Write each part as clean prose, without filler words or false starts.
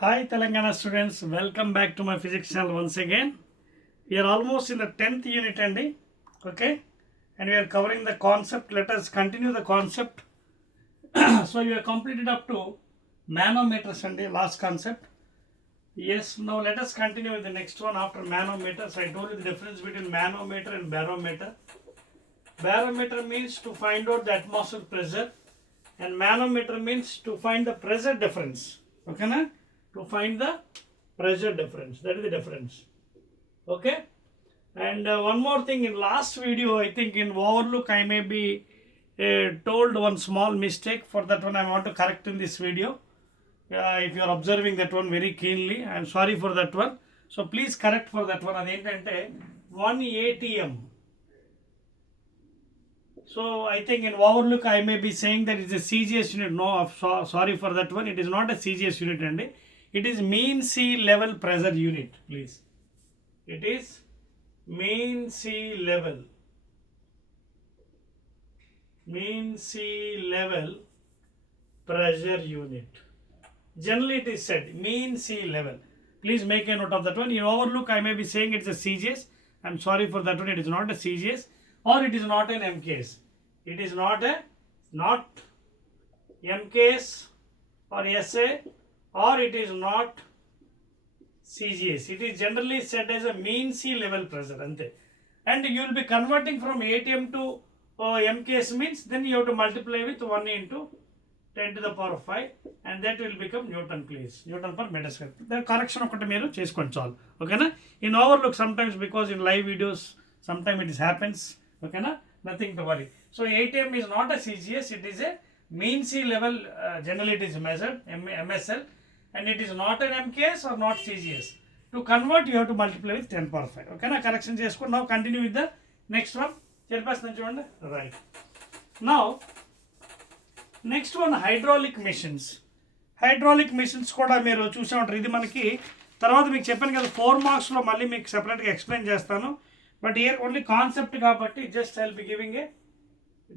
Hi Telangana students, welcome back to my physics channel once again. We are almost in the 10th unit ending, okay, and we are covering the concept. Let us continue the concept. So you have completed up to manometers and the last concept. Yes, now let us continue with the next one after manometers. I told you the difference between manometer and barometer. Barometer means to find out the atmospheric pressure and manometer means to find the pressure difference. Okay, na? To find the pressure difference. That is the difference. Okay. And one more thing, in last video, I think in overlook, I may be told one small mistake. For that one, I want to correct in this video. If you are observing that one very keenly, I am sorry for that one. So please correct for that one. Adentante 1 ATM. So I think in overlook, I may be saying that it's a CGS unit. No, sorry for that one. It is not a CGS unit, and it is mean sea level pressure unit. Please, it is mean sea level pressure unit. Generally it is said mean sea level. Please make a note of that one. In overlook, I may be saying it's a CGS. I'm sorry for that one. It is not a CGS or it is not an MKS. It is not MKS or SA, or it is not CGS. It is generally said as a mean sea level pressure. And you will be converting from ATM to MKS means then you have to multiply with 1 into 10 to the power 5 and that will become Newton, please. Newton per meter square. The correction of మీరు చేసుకోండి చాలు. ఓకేనా? In overlook sometimes, because in live videos sometimes it happens. ఓకేనా? Nothing to worry. So ATM is not a CGS, it is a mean sea level. Generally it is measured MSL, and it is not an MKS or not CGS. To convert you have to multiply with 10 power 5. ఓకేనా? కరెక్షన్ చేసుకోండి. Now continue with the next one. చెప్పేస్తాను చూడండి. Right. Now next one hydraulic machines. Hydraulic machines కూడా మీరు చూసే ఉంటారు. ఇది మనకి తర్వాత మీకు చెప్పాను కదా 4 మార్క్స్లో మళ్ళీ మీకు సెపరేట్గా ఎక్స్ప్లెయిన్ చేస్తాను. బట్ ఇయర్ ఓన్లీ కాన్సెప్ట్ కాబట్టి just I will be giving a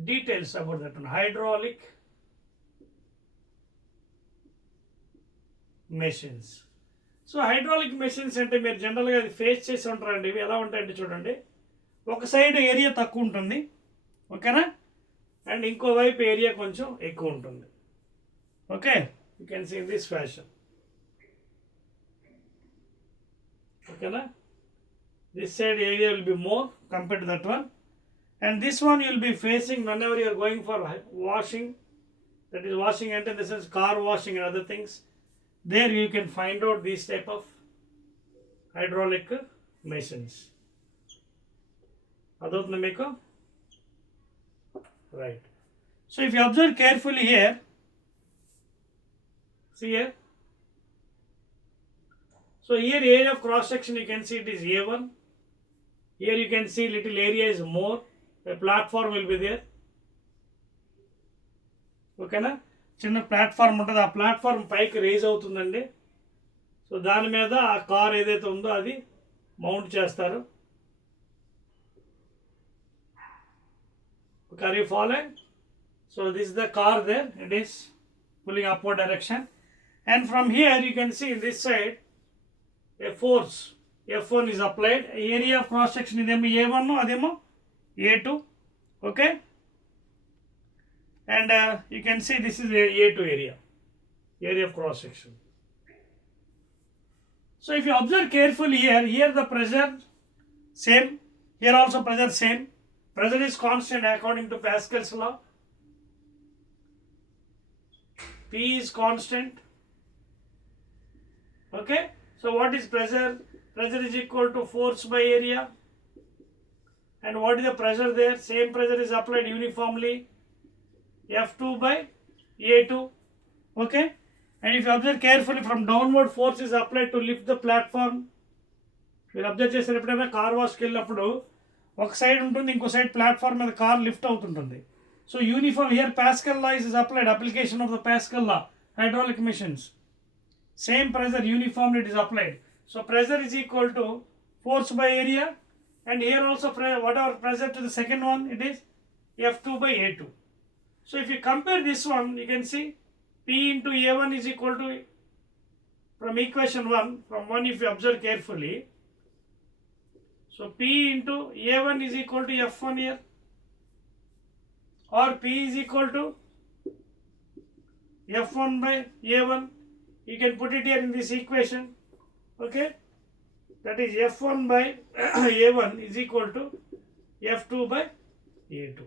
details about that one. Hydraulic machines. So hydraulic machines అంటే మీరు జనరల్గా అది ఫేస్ చేసి ఉంటారండి. ఇవి ఎలా ఉంటాయంటే చూడండి, ఒక సైడ్ ఏరియా తక్కువ ఉంటుంది, ఓకేనా, అండ్ ఇంకోవైపు ఏరియా కొంచెం ఎక్కువ ఉంటుంది. Okay, you can see in this fashion. ఓకేనా, this side area will be more compared to that one, and this one will be facing whenever you're going for washing. That is washing అంటే this is car washing and other things. There you can find out these type of hydraulic machines. అదవుతుంది మీకు? Right. So if you observe carefully here, see here. So here area of cross section you can see it is A1. Here you can see little area is more. A platform will be there. Okay na? చిన్న ప్లాట్ఫామ్ ఉంటుంది. ఆ ప్లాట్ఫామ్ పైకి రేజ్ అవుతుందండి. సో దాని మీద ఆ కార్ ఏదైతే ఉందో అది మౌంట్ చేస్తారు. Are you following? So this is the car there. It is pulling upward direction, and from here you can see this side a force F1 is applied. Area of cross section idemo A1 ademo A2. Okay, and you can see this is A2 area of cross section. So if you observe carefully here the pressure same, here also pressure same. Pressure is constant according to Pascal's law. P is constant. Okay. So what is pressure? Pressure is equal to force by area. And what is the pressure there? Same pressure is applied uniformly. F2 by A2. Okay. And if you observe carefully, from downward force is applied to lift the platform. మీరు అబ్జర్వ్ చేసిన ఎప్పుడైనా కార్ వాష్కి వెళ్ళినప్పుడు ఒక సైడ్ ఉంటుంది, ఇంకో side platform మీద car lift అవుతుంటుంది. So uniform here pascal law is applied, application of the pascal law, hydraulic machines. Same pressure uniformly it is applied. So pressure is equal to force by area, and here also whatever pressure to the second one, it is F2 by A2. So if you compare this one, you can see P into A1 is equal to from equation 1, from 1 if you observe carefully, so P into A1 is equal to F1 here, or P is equal to F1 by A1. You can put it here in this equation, okay? That is F1 by A1 is equal to F2 by A2.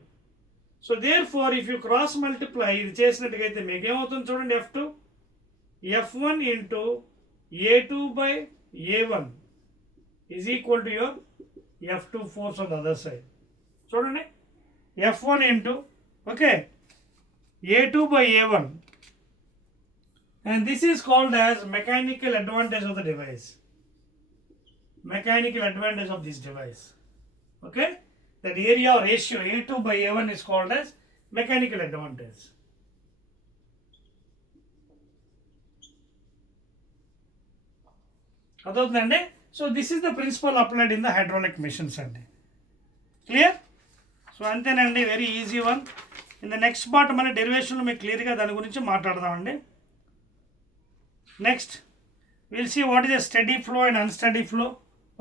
So therefore, if you cross multiply, ఇది చేసినట్టుగైతే మీకు ఏమవుతుంది చూడండి, F1 into A2 by A1 is equal to your F2 force on the other side. చూడండి, F1 into, okay, A2 by A1, and this is called as mechanical advantage of the device. Mechanical advantage of this device. Okay, that area or ratio A2 by A1 is called as mechanical advantage. అదవుతుందండి. So this is the principle applied in the hydraulic machines అండి. Clear? So అంతేనండి, very easy one. In the next part మన డెరివేషన్లో మీకు క్లియర్గా దాని గురించి మాట్లాడదామండి. Next will see what is a steady flow and unsteady flow.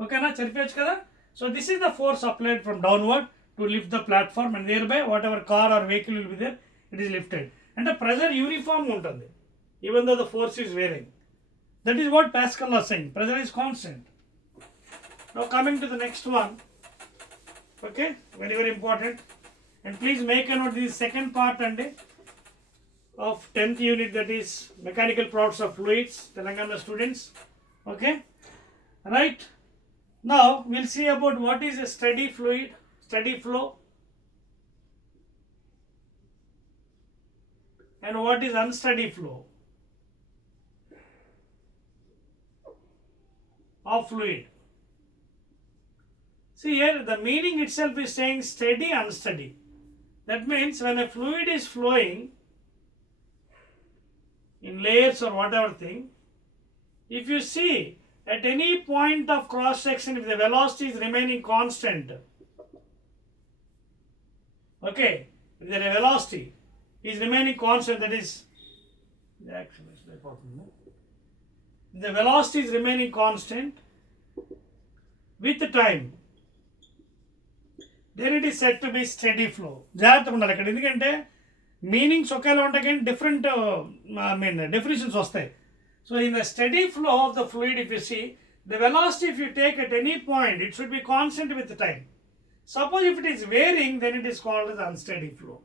ఓకేనా, చెప్పచ్చు కదా. So this is the force applied from downward to lift the platform, and near by whatever car or vehicle will be there, it is lifted. అంటే pressure uniform ఉంటుంది even though the force is wearing. That is what Pascal was saying. Pressure is constant. Now coming to the next one. Okay, very very important. And please make a note, this is second part and of 10th unit, that is mechanical properties of fluids, Telangana students. Okay, right. Now we'll see about what is a steady fluid, steady flow, and what is unsteady flow of fluid. See here, the meaning itself is saying steady, unsteady. That means when a fluid is flowing in layers or whatever thing, if you see at any point of cross section, if the velocity is remaining constant, okay, if the velocity is remaining constant, that is the action is important. The velocity is remaining constant with time, then it is said to be steady flow. జాగ్రత్తగా ఉండాలి ఇక్కడ, ఎందుకంటే మీనింగ్స్ ఒకేలా ఉంటాయి కానీ different definitions వస్తాయి. So in the steady flow of the fluid, if you see the velocity if you take at any point, it should be constant with time. Suppose if it is varying, then it is called as unsteady flow.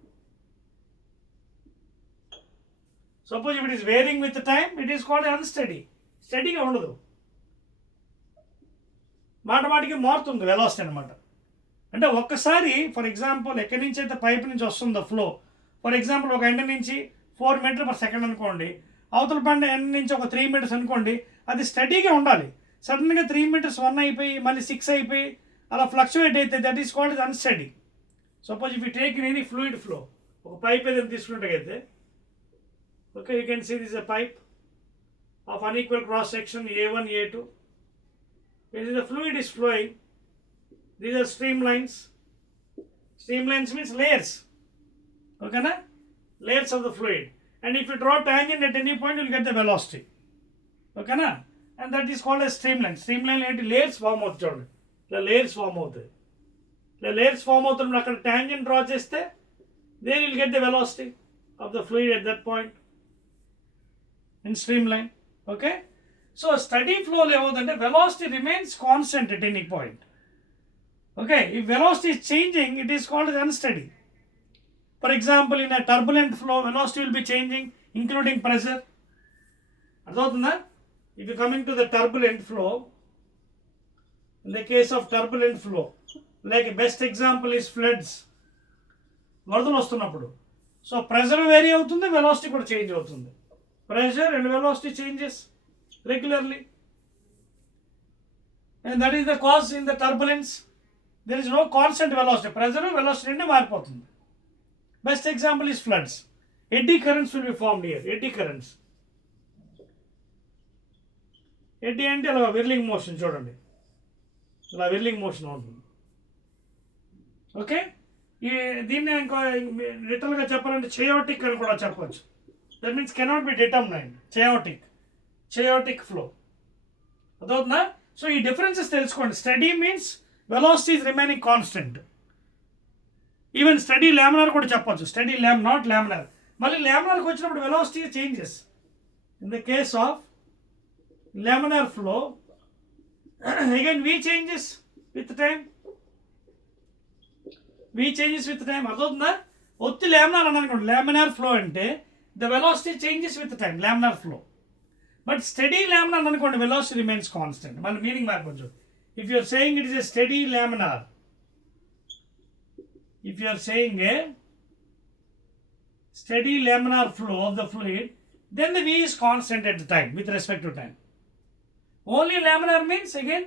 Suppose if it is varying with the time, it is called unsteady. స్టడీగా ఉండదు, మాటికి మారుతుంది వెలాసిటీ అనమాట. అంటే ఒక్కసారి for example ఎక్కడి నుంచి అయితే పైప్ నుంచి వస్తుందో ఫ్లో, ఫర్ ఎగ్జాంపుల్ ఒక ఎండ నుంచి 4 మీటర్ పర్ సెకండ్ అనుకోండి, అవతల పంట ఎండ నుంచి ఒక 3 మీటర్స్ అనుకోండి, అది స్టడీగా ఉండాలి. సడన్గా 3 మీటర్స్ 1 అయిపోయి మళ్ళీ 6 అయిపోయి అలా ఫ్లక్చువేట్ అయితే, that is called unsteady. Suppose if you take in any fluid flow, ఒక పైప్ ఏదైనా తీసుకున్నట్టయితే, okay, you can see this a pipe of unequal cross section A1, A2. When the fluid is flowing, these are streamlines. Streamlines means layers. Okay, na? Layers of the fluid. And if you draw tangent at any point, you will get the velocity. Okay, na? And that is called a streamline. Streamline like layers form out chudandi. The layers form అవుతాయి. The layers form అవుతున్నప్పుడు అక్కడ tangent draw చేస్తే, then you will get the velocity of the fluid at that point in streamline. Okay, so steady flow ఏమవుతుందంటే velocity remains constant at any point. Okay, if velocity is changing, it is called as unsteady. For example, in a turbulent flow, velocity will be changing, including pressure. అర్థమవుతుందా? If you coming to the turbulent flow, in the case of turbulent flow, like best example is floods. వరదలు వస్తున్నప్పుడు, so pressure vary అవుతుంది, వెలాసిటీ కూడా చేంజ్ అవుతుంది. Pressure and velocity changes regularly, and that is the cause in the turbulence. There is no constant velocity. Pressure and velocity రెండే మారిపోతుంది. Best example is floods. Eddy currents will be formed here. Eddy currents. Eddy అంటే అలా whirling motion చూడండి, ఇలా whirling motion ఉంటుంది. ఓకే, దీన్ని ఇంకో లిటరల్గా చెప్పాలంటే chaotic అని కూడా చెప్పవచ్చు. That means cannot be determined. Chaotic. chaotic flow. అదవుతుందా? సో ఈ డిఫరెన్సెస్ తెలుసుకోండి. Steady means velocity is remaining constant. Even steady laminar కూడా చెప్పొచ్చు, స్టడీ నాట్ లామినార్. మళ్ళీ లామినార్కి వచ్చినప్పుడు velocity changes. In the case of laminar flow again v changes with time. అర్థవుతుందా? ఒత్తి లామినార్ అన్నాను, లామినార్ ఫ్లో అంటే the velocity changes with time, laminar flow. But steady laminar అనుకోండి, వెలాసిటీ రిమైన్స్ కాన్స్టెంట్. మళ్ళీ meaning మార్చు. If you're saying it is a study laminar, if you are saying a steady laminar flow of the fluid, then the v is constant at the time with respect to time. Only laminar means again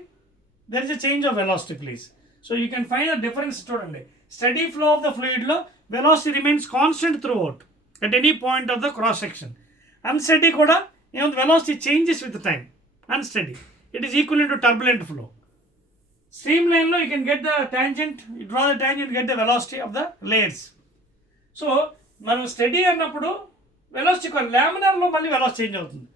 there is a change of velocity, please. So you can find a difference. Student, steady flow of the fluid lo velocity remains constant throughout at any point of the cross section. Unsteady kuda velocity changes with time. Unsteady, it is equivalent to turbulent flow. Streamline lo you can get the tangent, you draw the tangent, get the velocity of the layers. So మనం స్టడీ అన్నప్పుడు velocity laminar లో మళ్ళీ velocity change అవుతుంది.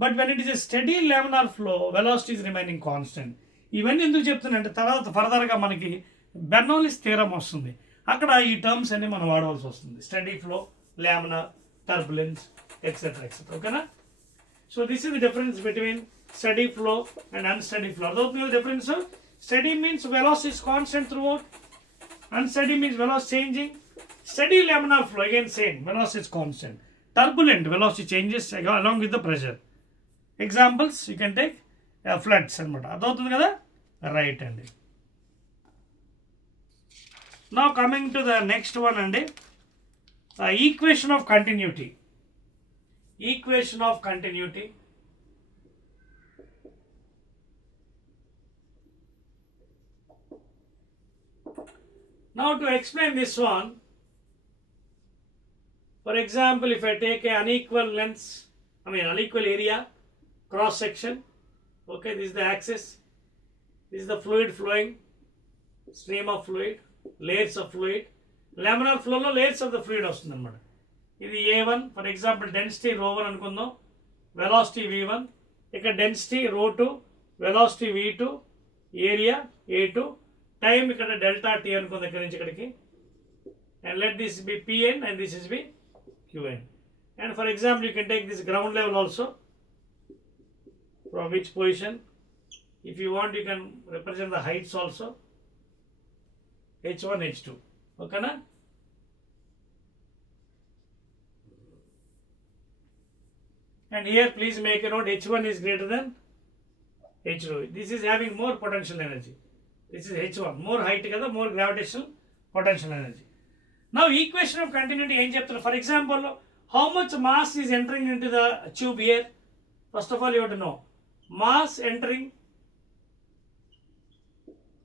But when it is a study laminar flow, velocity is remaining constant. ఇవన్నీ ఎందుకు చెప్తున్నానంటే తర్వాత ఫర్దర్గా మనకి బెర్నౌల్లీస్ థియరమ్ వస్తుంది, అక్కడ ఈ టర్మ్స్ అన్ని మనం వాడవలసి వస్తుంది. Steady flow, laminar, turbulence, etcetera etcetera. ఓకేనా? So this is the difference between steady flow and unsteady flow. అర్థవుతుంది difference? Steady means velocity is constant throughout. Unsteady means velocity changing. Steady laminar flow, again same, velocity is constant. Turbulent, velocity changes along with the pressure. Examples you can take floods anamata. Adoutundi kada? Right andi. Now coming to the next one andi, equation of continuity. Equation of continuity. Now to explain this one, for example, if I take an unequal unequal area, cross section, okay, this is the axis, this is the fluid flowing, stream of fluid, layers of fluid. Laminar flow lo layers of the fluid వస్తుంది అన్నమాట. ఇది A1, for example density ρ1 అనుకుందాం, velocity V1, ఇక్కడ density ρ2, velocity V2, area A2, time ఇక్కడ delta T అనుకో దగ్గర నుంచి ఇక్కడికి, and let this be Pn and this is be Qn. And for example you can take this ground level also, from which position, if you want you can represent the heights also, h1 h2. Okay na? And here please make a note, h1 is greater than h2. This is having more potential energy. This is h1, more height kada, more gravitational potential energy. Now equation of continuity em cheptaru. For example, how much mass is entering into the tube here? First of all you have to know mass entering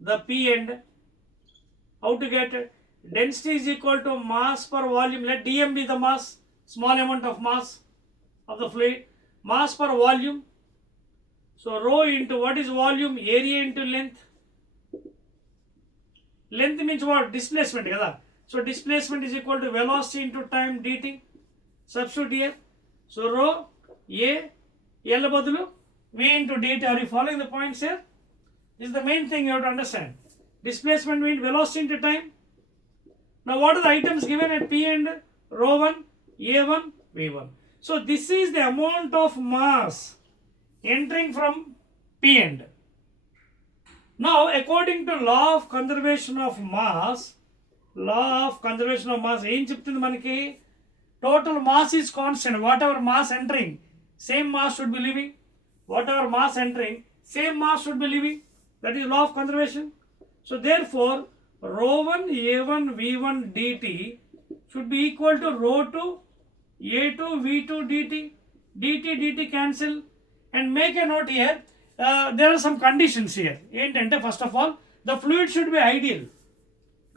the P end. How to get it? Density is equal to mass per volume. Let dm be the mass, small amount of mass of the fluid, mass per volume. So rho into what is volume? Area into length. Length means what? Displacement kada. So displacement is equal to velocity into time dt. Substitute here. So rho a L badulu v into dt. Are you following the points here? This is the main thing you have to understand. Displacement means velocity into time. Now what are the items given at P end? Rho1, A1, V1. So this is the amount of mass entering from P end. Now according to law of conservation of mass ఏం చెప్తుంది మనకి? Total mass is constant. Whatever mass entering, same mass should be leaving. Whatever mass entering, same mass should be leaving. That is law of conservation. So therefore ρ1 A1 V1 dt should be equal to ρ2 A2 V2 dt cancel. And make a note here, there are some conditions here. ఏంటంటే first of all the fluid should be ideal.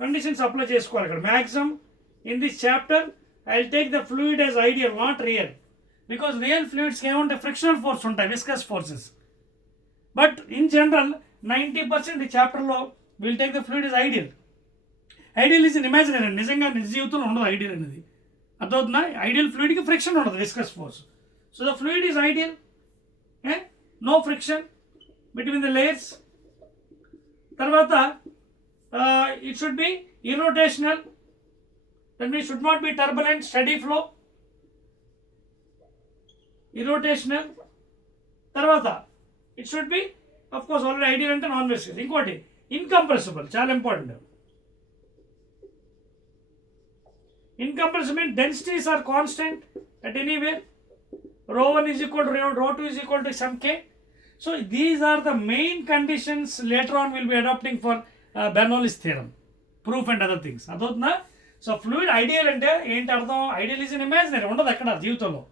Conditions apply చేసుకోవాలి ఇక్కడ. Maximum in this chapter I will take the fluid as ideal, not real, because real fluids ఏమంటే frictional force ఉంటాయి, viscous forces. But in general 90% ఈ చాప్టర్లో will take the fluid is ideal. Ideal is imaginary, నిజంగా నిజ జీవితంలో ఉండదు ఐడియల్ అనేది. అర్థమవుతుందా? ఐడియల్ ఫ్లూయిడ్కి ఫ్రిక్షన్ ఉండదు, viscous force. So the fluid is ideal. no friction between the layers. Tarvata it should be irrotational, that means should not be turbulent, steady flow. Irrotational. Tarvata it should be, of course, already ideal and non-viscous. Inkoti incompressible, చాలా important. Incompressible means densities are constant at anywhere. Rho1 is equal to rho2 is equal to some k. So these are the main conditions later on we'll be adopting for Bernoulli's theorem, proof and other things. Adotna. So fluid ideal ante enti ardham, ideal is an imaginary, undadu akkada jeevithamlo.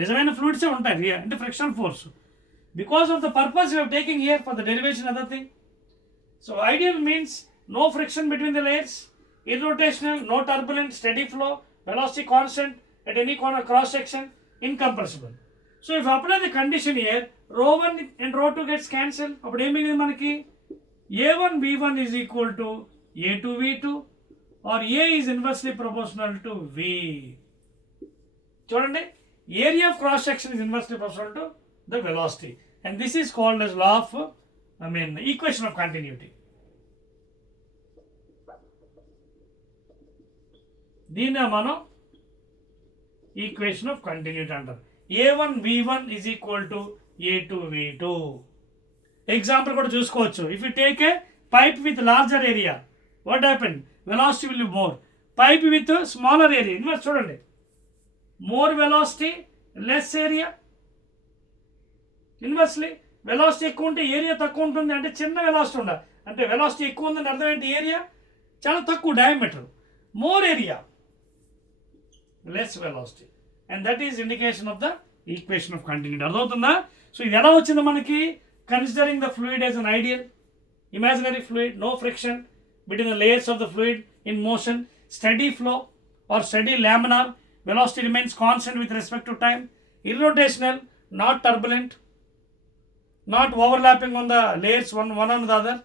Nijamaina fluids e untayi ante friction force. Because of the purpose we are taking here for the derivation other thing. So ideal means no friction between the layers, irrotational, no turbulent, steady flow, velocity constant at any corner cross section, incompressible. So if I apply the condition here, rho1 and rho2 gets cancelled. Appudu em migilindi manaki a1 v1 is equal to a2 v2, or a is inversely proportional to v. Chudandi, area of cross section is inversely proportional to the velocity, and this is called as law of equation of continuity. దీన్ని మనం equation of continuity అంటారు. a1 v1 is equal to a2 v2. Example కూడా చూసుకోవచ్చు. If you take a pipe with larger area, what happen? Velocity will be more. Pipe with smaller area, inverse చూడండి, more velocity less area. Inversely velocity ఎక్కువ ఉంటే ఏరియా తక్కువ ఉంటుంది, అంటే చిన్న వెలాసిటీ ఉండాలి. అంటే వెలాసిటీ ఎక్కువ ఉందని అర్థం ఏంటి? ఏరియా చాలా తక్కువ, diameter. More area, less velocity, and that is indication of the equation of continuity. అర్థమవుతుందా? సో ఇది ఎలా వచ్చింది మనకి? Considering the fluid as an ideal, imaginary fluid, no friction between the layers of the fluid in motion, steady flow or steady laminar, velocity remains constant with respect to time, irrotational, not turbulent, not overlapping on the layers one on the other.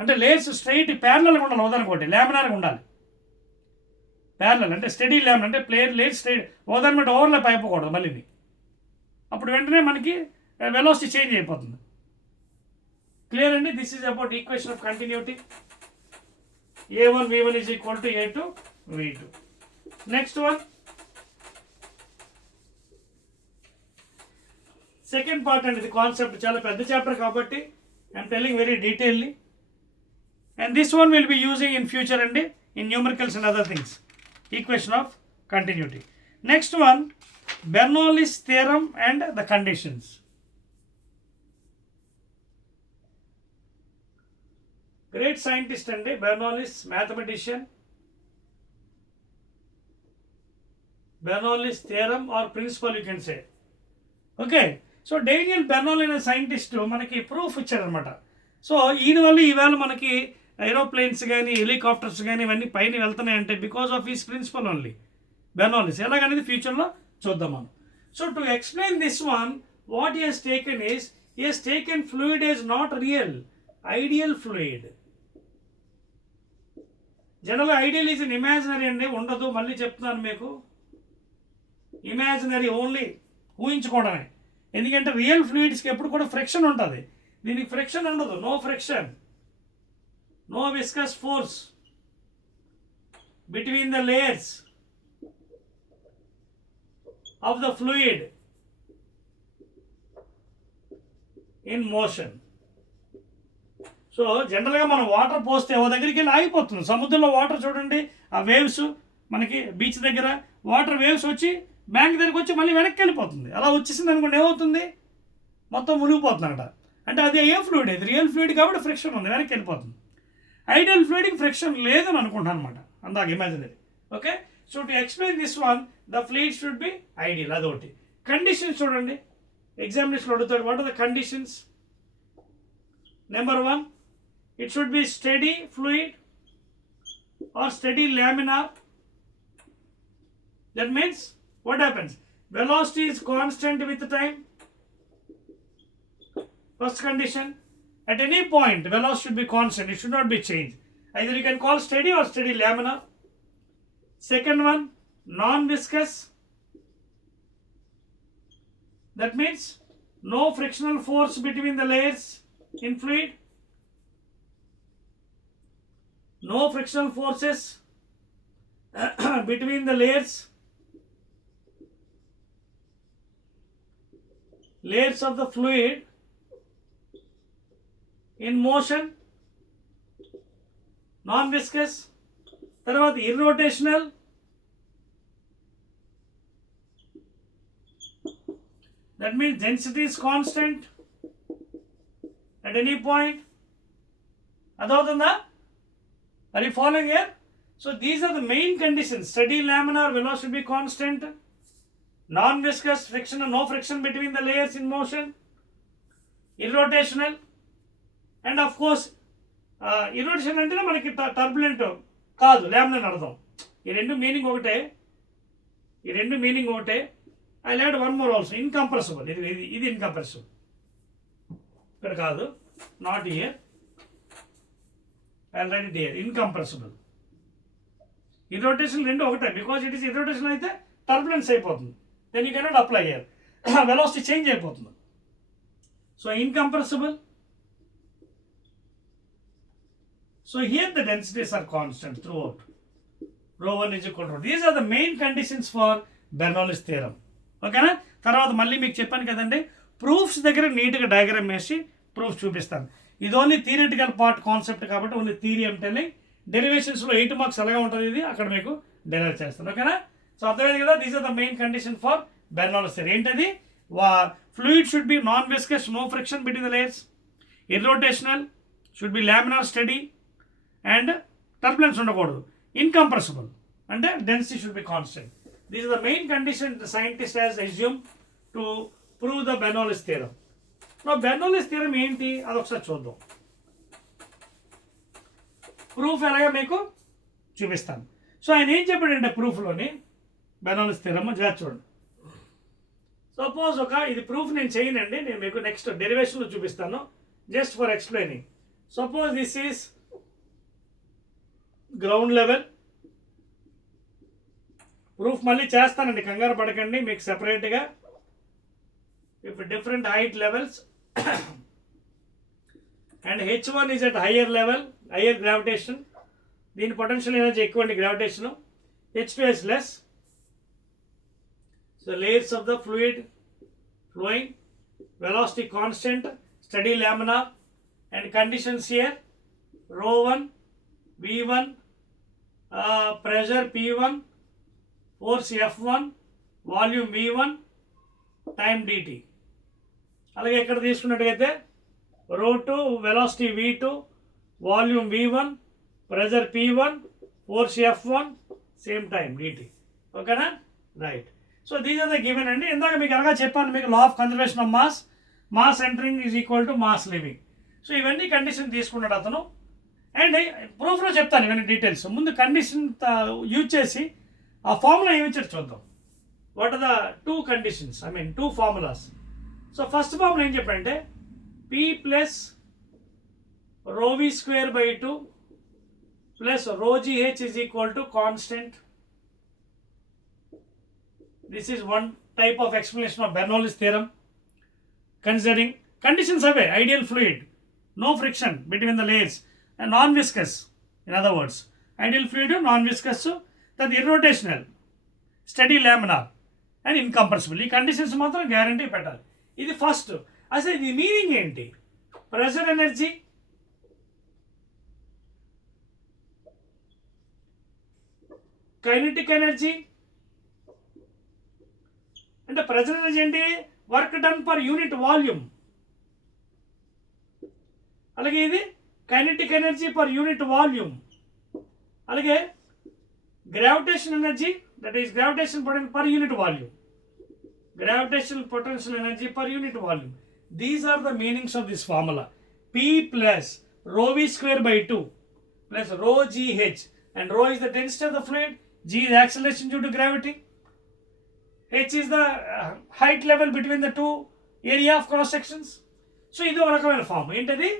అంటే layers straight ప్యారలల్గా ఉండాలి, వదనుకోండి లామినార్గా ఉండాలి. ప్యారలల్ అంటే study laminar, అంటే player layer straight, ఓదాని మీద ఓవర్లాప్ అయిపోకూడదు మళ్ళీ. అప్పుడు వెంటనే మనకి వెలాసిటీ చేంజ్ అయిపోతుంది. క్లియర్ అండి? This is about equation of continuity. a1 v1 is equal to a2 v2. Next one, second part అండి. ఇది కాన్సెప్ట్ చాలా పెద్ద చాప్టర్ కాబట్టి I'm telling very detailly, and this one will be using in future and in numericals and other things. Equation of continuity. Next one, Bernoulli's theorem and the conditions. Great scientist and Bernoulli's mathematician. Bernoulli's theorem or principle you can say. Okay, so Daniel Bernoulli అనే సైంటిస్ట్ మనకి ప్రూఫ్ ఇచ్చారనమాట. సో ఈయన వల్ల ఈవేళ మనకి ఏరోప్లేన్స్ కానీ హెలికాప్టర్స్ కానీ ఇవన్నీ పైన వెళ్తున్నాయంటే because of his principle only, Bernoulli's. ఎలాగనేది ఫ్యూచర్లో చూద్దాం మనం. So to explain this one, what he has taken is, he has taken fluid is not real, ideal fluid. జనరల్గా ఐడియల్ ఈజ్ అన్ ఇమాజినరీ అండి, ఉండదు. మళ్ళీ చెప్తున్నాను మీకు, ఇమాజినరీ ఓన్లీ, ఊహించుకోవడమే. ఎందుకంటే రియల్ ఫ్లూయిడ్స్కి ఎప్పుడు కూడా ఫ్రిక్షన్ ఉంటుంది, దీనికి ఫ్రిక్షన్ ఉండదు. No friction, no viscous force between the layers of the fluid in motion. So జనరల్గా మనం వాటర్ పోస్తే ఓ దగ్గరికి వెళ్ళి ఆగిపోతుంది. సముద్రంలో వాటర్ చూడండి, ఆ వేవ్స్ మనకి బీచ్ దగ్గర వాటర్ వేవ్స్ వచ్చి బ్యాంక్ దగ్గరికి వచ్చి మళ్ళీ వెనక్కి వెళ్ళిపోతుంది. అలా వచ్చేసింది అనుకోండి, ఏమవుతుంది? మొత్తం మునిగిపోతుందన్నమాట. అంటే అది ఏ ఫ్లూయిడ్? ఇది రియల్ ఫ్లూయిడ్ కాబట్టి ఫ్రిక్షన్ ఉంది, వెనక్కి వెళ్ళిపోతుంది. ఐడియల్ ఫ్లూయిడ్కి ఫ్రిక్షన్ లేదని అనుకుంటాను అనమాట, అందాక imaginary. Okay, so to explain this one, the fluid should be ideal. అదొకటి. కండిషన్స్ చూడండి, ఎగ్జామినేషన్ అడుగుతాడు. What are the conditions? Number 1, it should be steady fluid or steady laminar. That means what happens? Velocity is constant with time. First condition, at any point velocity should be constant, it should not be changed. Either you can call steady or steady laminar. Second one, non-viscous. That means no frictional force between the layers in fluid, no frictional forces between the layers of the fluid in motion, non-viscous, తర్వాత irrotational, that means density is constant at any point. అదవుతుందా? Are you following here? So these are the main conditions. Steady laminar velocity be constant, non-viscous, friction, no friction between the layers in motion, irrotational, and of course irrotation అంటేనే మనకి టర్బులెంట్ కాదు, లామినార్ అర్థం. ఈ రెండు meaning ఒకటే. I add one more also, incompressible. ఇది incompressible ఇక్కడ కాదు, not here. I write it here, incompressible. Irrotation రెండు ఒకటే, బికాజ్ ఇట్ ఈస్ ఇర్రోటేషన్ అయితే టర్బులెన్స్ అయిపోతుంది. Then you cannot apply here, velocity change అయిపోతుంది. So incompressible. So here the densities are constant throughout. Rho 1 is equal to. These are the main conditions for Bernoulli's theorem. ఓకేనా? తర్వాత మళ్ళీ మీకు చెప్పాను కదండి, ప్రూఫ్స్ దగ్గర నీట్గా డయాగ్రామ్ వేసి ప్రూఫ్ చూపిస్తాను. ఇది ఓన్లీ థియరిటికల్ పార్ట్ కాన్సెప్ట్ కాబట్టి ఓన్లీ థియరీ ఏం టెల్లింగ్. డెరివేషన్స్లో 8 మార్క్స్ ఎలాగా ఉంటుంది, ఇది అక్కడ మీకు డెరైవ్ చేస్తాను. ఓకేనా? సో అర్థమైంది కదా. These are the main condition for Bernoulli's theorem. ఏంటది? Fluid should be non viscous, no friction between the layers, irrotational, should be laminar steady, and turbulence ఉండకూడదు, ఇన్కంప్రెసిబుల్ అంటే density should be constant. This is the main condition the scientist has assume to prove the Bernoulli's theorem. నా Bernoulli's theorem ఏంటి అది ఒకసారి చూద్దాం. ప్రూఫ్ ఎలాగా మీకు చూపిస్తాను. సో ఆయన ఏం చెప్పాడంటే ప్రూఫ్లోని Bernoulli's theorem చూడండి. సపోజ్ ఇది ప్రూఫ్ నేను చేయనండి, నేను మీకు నెక్స్ట్ డెరివేషన్లో చూపిస్తాను, just for explaining. Suppose this is ground level. Proof మళ్ళీ చేస్తానండి, కంగారు పడకండి, మీకు సెపరేట్గా. If different height levels and H1 is at higher level, higher gravitation, దీని పొటెన్షియల్ ఎనర్జీ ఎక్కువ అండి gravitation. H2 is less. So layers of the fluid flowing, velocity constant, steady laminar, and conditions here: rho 1, V1, pressure P1, force F1, volume V1, time dt. అలాగే ఇక్కడ తీసుకున్నట్టయితే rho 2, velocity V2, volume V1, pressure P1, force F1, same time dt. ఓకేనా? Right. So these are the given అండి. ఇందాక మీకు ఎలాగా చెప్పాను, మీకు law of conservation of mass entering is equal to mass leaving. So ఇవన్నీ కండిషన్ తీసుకున్నాడు అతను. అండ్ ప్రూఫ్లో చెప్తాను ఇవన్నీ డీటెయిల్స్. ముందు కండిషన్ యూజ్ చేసి ఆ ఫార్ములా ఏమి ఇచ్చాడు చూద్దాం. What are the two conditions, two formulas. So first formula ఏం చెప్పంటే P plus rho v square by 2 plus rho gh is equal to constant. This is one type of explanation of Bernoulli's theorem. Considering conditions away, ideal fluid, no friction between the layers, and non-viscous. In other words, ideal fluid, non-viscous, that irrotational, steady laminar, and incompressible. ఈ conditions మాత్రం guarantee పెట్టాలి. ఇది first. అసలు ఇది meaning ఏంటి? Pressure energy, kinetic energy. అంటే pressure energy ఏంటి? Work done per unit volume. అలాగే ఇది kinetic energy per unit volume. అలాగే gravitation energy, that is gravitation potential per unit volume. Gravitational potential energy per unit volume. These are the meanings of this formula. P plus rho v square by 2 plus rho gh, and rho is the density of the fluid, g is acceleration due to gravity, h is the height level between the two area of cross sections. So ఇది ఒక రకమైన ఫార్మ్. ఏంటది?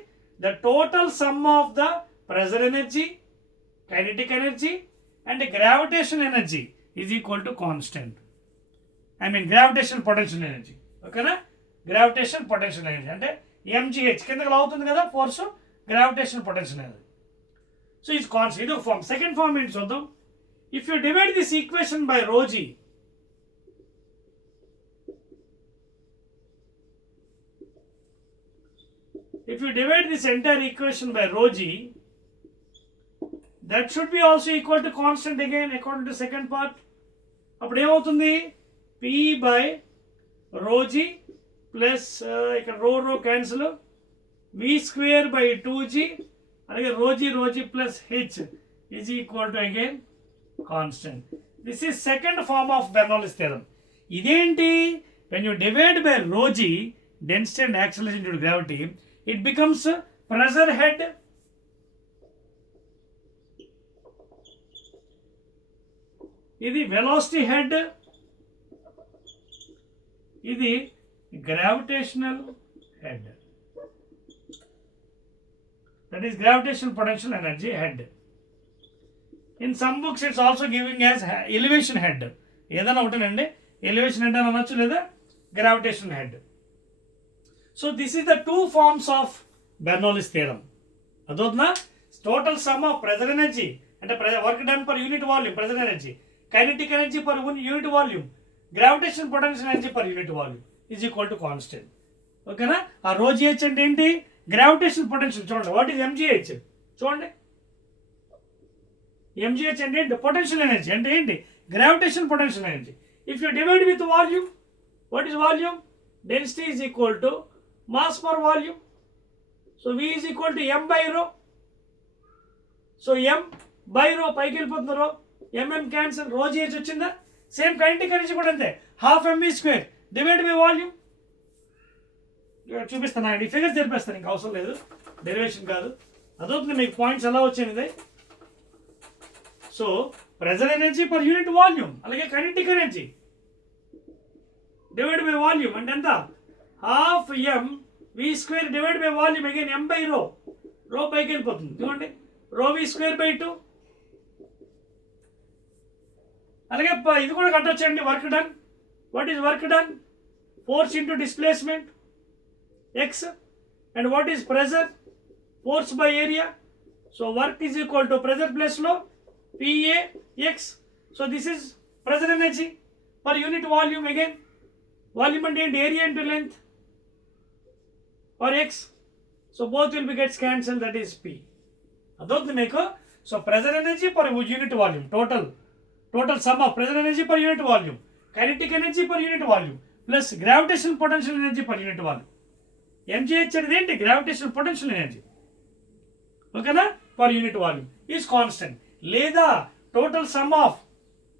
The total sum of the pressure energy, kinetic energy, and gravitation energy is equal to constant. Gravitational potential energy. ఓకేనా. Gravitation potential energy అంటే MGH కిందకి లాగుతుంది కదా force, gravitation potential energy. So ఇది కాన్సెప్ట్, ఇది ఒక ఫార్మ్. సెకండ్ ఫార్మ్ ఏంటి చూద్దాం. If you divide this equation by rho g, if you divide this entire equation by rho g, that should be also equal to constant again according to second part. అప్పుడు ఏమవుతుంది, p by rho g plus ఇక్కడ రో cancel, v square by 2g అలాగే rho g plus h is equal to again constant. This is second form of Bernoulli's theorem. ఇదేంటి, when you divide by rho g, density and acceleration due to gravity, it becomes pressure head, ఇది velocity head, ఇది gravitational head, that is gravitational potential energy head. In some books it's also giving as elevation head, ఏదైనా ఒకటేనండి, elevation head అని అనొచ్చు లేదా gravitational head. So this is the two forms of Bernoulli's theorem. అదొద్దునా, total sum of pressure energy అంటే work done per unit volume, pressure energy, kinetic energy per unit volume, gravitation potential energy per unit volume is equal to constant. ఓకేనా. ఆ rho gh అంటే ఏంటి, gravitation potential. చూడండి, what is MGH, చూడండి ఎంజీహెచ్ అంటే ఏంటి, potential energy అంటే ఏంటి, gravitation potential energy. If you divide with volume, what is volume, density is equal to mass per volume. So V is equal to m by rho. So m by rho పైకి వెళ్ళిపోతుంది, రో mm cancel, rho gh వచ్చిందా. Same kinetic energy కూడా అంతే, half mv square divide by volume. చూపిస్తాను, ఈ ఫిగర్స్ జరిపేస్తాను, ఇంకా అవసరం లేదు, డెరివేషన్ కాదు. అదవుతుంది మీకు పాయింట్స్ ఎలా వచ్చింది. So pressure energy per unit volume అలాగే kinetic energy divide by volume అంటే ఎంత, half m v square divide by volume again m by rho, rho పైకి వెళ్ళిపోతుంది చూడండి, రో v స్క్వేర్ బై 2. అలాగే ఇది కూడా కట్టొచ్చండి, work done. What is work done, force into displacement x, and what is pressure, force by area. So work is equal to pressure plus లో PA x. So this is pressure energy per unit volume. Again volume అంటే ఏంటి, area into length or x. So both will be gets cancelled, that is P. అదొద్దు మీకు. So pressure energy per unit volume, total sum of pressure energy per unit volume, kinetic energy per unit volume plus gravitation potential energy per unit volume. MGH అనేది ఏంటి, gravitation potential energy, ఓకేనా, per unit volume is constant. లేదా total sum of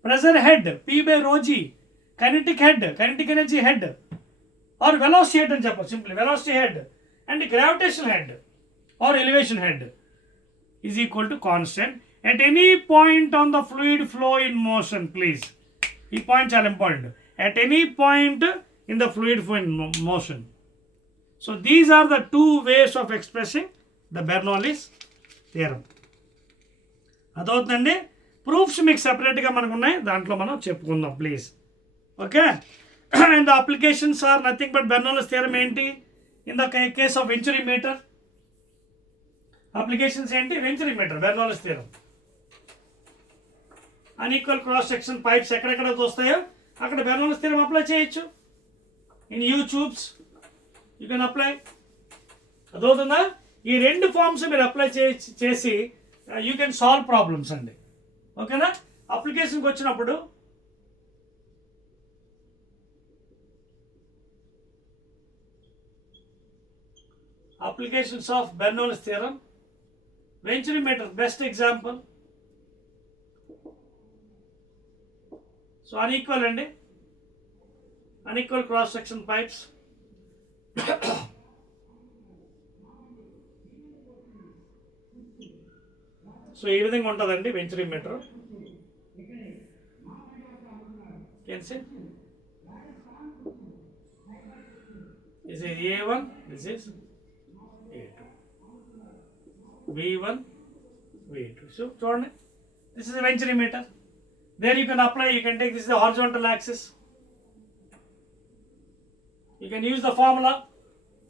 pressure head P by rho g, kinetic head, kinetic energy head or velocity head అని చెప్పచ్చు, simply velocity head and gravitational head or elevation head is equal to constant at any point on the fluid flow in motion. Please, ఈ పాయింట్ చాలా important, at any point in the fluid flow in motion. So these are the two ways of expressing the Bernoulli's theorem. అదవుతుందండి. Proofs మీకు సెపరేట్గా మనకు ఉన్నాయి, దాంట్లో మనం చెప్పుకుందాం please. Okay. And the applications are nothing but Bernoulli's theorem ఏంటి, in the case of venturi meter, applications ఏంటి, venturi meter, Bernoulli's theorem. Unequal cross section pipes ఎక్కడెక్కడ వస్తాయో అక్కడ Bernoulli's theorem అప్లై చేయొచ్చు. in U tubes you can apply. అదవుతుందా, ఈ రెండు ఫార్మ్స్ మీరు అప్లై చేసి యూ కెన్ సాల్వ్ ప్రాబ్లమ్స్ అండి. ఓకేనా. అప్లికేషన్కి వచ్చినప్పుడు applications of Bernoulli's theorem, venturi meter best example. So unequal అండి, unequal cross section pipes. So ఈ విధంగా ఉంటుందండి venturi meter. Can see this is A1, this is A2, V1, V2. So చూడండి, this is a venturi meter. There you can apply, you can take, this is the horizontal axis, You can use the formula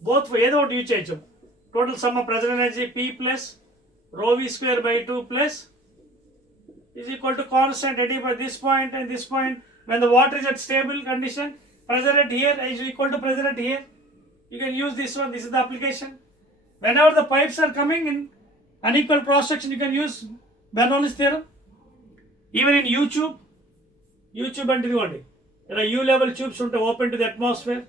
both for ఏదో ఒకటి యూజ్ చేయొచ్చు. Total sum of pressure energy P plus rho v square by 2 plus is equal to constant at this point and this point. When the water is at stable condition, pressure at here is equal to pressure at here. You can use this one. This is the application. Whenever the pipes are coming in unequal cross section, you can use Bernoulli's theorem. Even in U-tube అంటే ఇదిగోండి ఇలా U level tubes ఉంటే open to the atmosphere.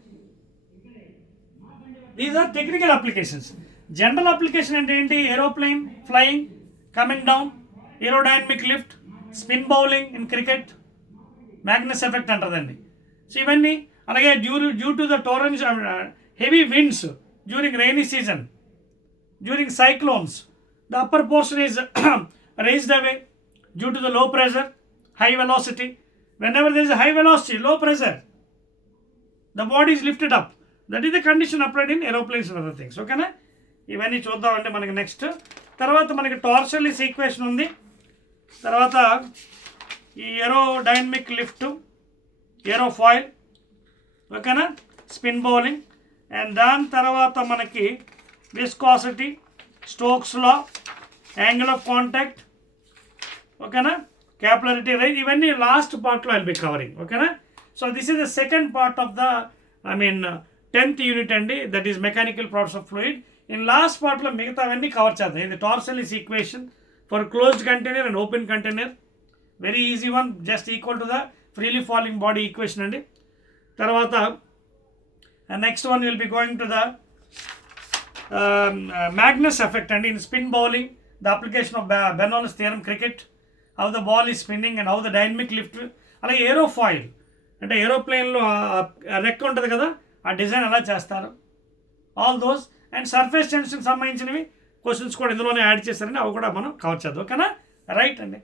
These are technical applications. General application అంటే ఏంటి? Aeroplane flying, coming down, aerodynamic lift, spin bowling in cricket, Magnus effect అంటారండి. సో ఇవన్నీ అలాగే due to the Torrens heavy winds during rainy season, during cyclones, the upper portion is raised away due to the low pressure, high velocity. Whenever there is a high velocity, low pressure, the body is lifted up. That is the condition applied in aeroplanes and other things. ఓకేనా? ఇవన్నీ చూద్దామంటే మనకి నెక్స్ట్ తర్వాత మనకి torsional equation ఉంది. తర్వాత ఈ aerodynamic lift, ఏరోఫాయిల్, ఓకేనా, స్పిన్ బౌలింగ్, అండ్ దాని తర్వాత మనకి viscosity, Stokes law, angle of contact, ఓకేనా, క్యాపిలరిటీ రేంజ్, ఇవన్నీ లాస్ట్ పార్ట్లో ఐల్ బి కవరింగ్. ఓకేనా? So this is the second part of the 10th unit అండి, that is mechanical properties of fluid. In last పార్ట్లో మిగతావన్నీ కవర్ చేద్దాం. ఇది torsional equation for closed container and open container, very easy one, just equal to the freely falling body equation అండి. తర్వాత next one will be going to the Magnus effect and in spin bowling, the application of Bernoulli's theorem, cricket, how the ball is spinning and how the dynamic lift. అలాగే ఏరోఫాయిల్ అంటే ఏరోప్లేన్లో రెక్క ఉంటుంది కదా, ఆ డిజైన్ ఎలా చేస్తారు, all those. And surface tension సంబంధించినవి క్వశ్చన్స్ కూడా ఇందులోనే యాడ్ చేస్తారని అవి కూడా మనం కవర్ చేద్దాం. ఓకేనా? రైట్ అండి.